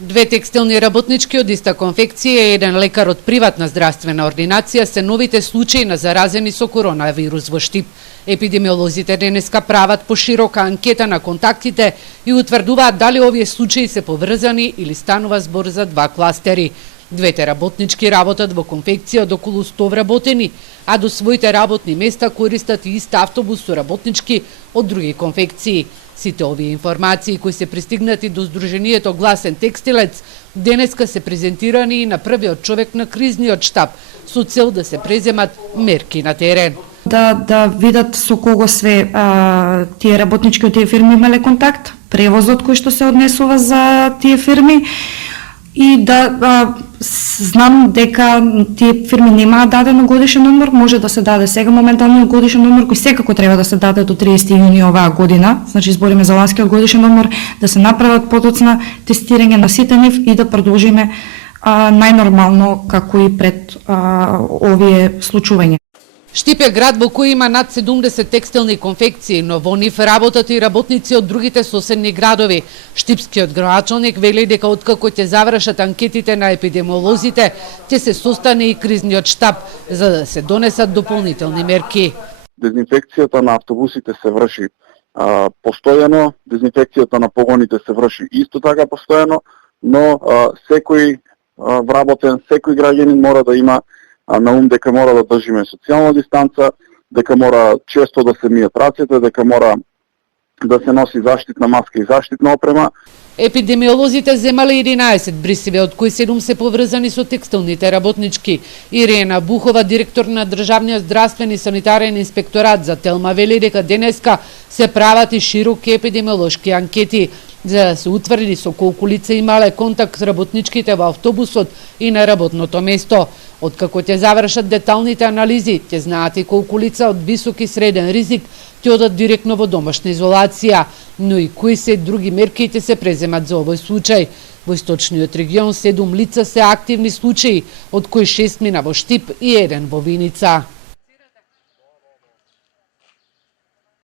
Две текстилни работнички од иста конфекција и еден лекар од приватна здравствена ординација се новите случаи на заразени со коронавирус во Штип. Епидемиолозите денеска прават поширока анкета на контактите и утврдуваат дали овие случаи се поврзани или станува збор за два кластери. Двете работнички работат во конфекција од околу 100 вработени, а до своите работни места користат и ист автобус со работнички од други конфекции. Сите овие информации кои се пристигнати до Сдруженијето Гласен текстилец денеска се презентирани и на првиот човек на кризниот штаб со цел да се преземат мерки на терен. Да видат со кого све тие работнички од тие фирми имале контакт, превозот кој што се однесува за тие фирми и знам дека тие фирми немаат дадено годишен одмор, може да се даде сега моментално годишен одмор кој секако треба да се даде до 30 јуни оваа година, значи збориме за ланскиот годишен одмор, да се направат потоцна тестирање на сите нив и да продолжиме најнормално како и пред овие случувања. Штип е град во кој има над 70 текстилни конфекции, но во нив работат и работници од другите соседни градови. Штипскиот градоначалник вели дека откако ќе завршат анкетите на епидемиолозите, ќе се состане и кризниот штаб за да се донесат дополнителни мерки. Дезинфекцијата на автобусите се врши постојано, дезинфекцијата на погоните се врши исто така постојано, но секој вработен, секој граѓанин мора да има на ум дека мора да држиме социјална дистанца, дека мора често да се мијат рацете, дека мора да се носи заштитна маска и заштитна опрема. Епидемиолозите земале 11 брисиви, од кои 7 се поврзани со текстилните работнички. Ирена Бухова, директор на Државниот здравствен и санитарен инспекторат за Телма, вели дека денеска се прават и широки епидемиолошки анкети за да се утврди со колку лица имале контакт с работничките во автобусот и на работното место. Откако ќе завршат деталните анализи, ќе знаат и колку лица од висок и среден ризик ќе одат директно во домашна изолација, но и кои се други мерки ќе се преземат за овој случај. Во источниот регион 7 лица се активни случаи, од кои 6 мина во Штип и 1 во Виница.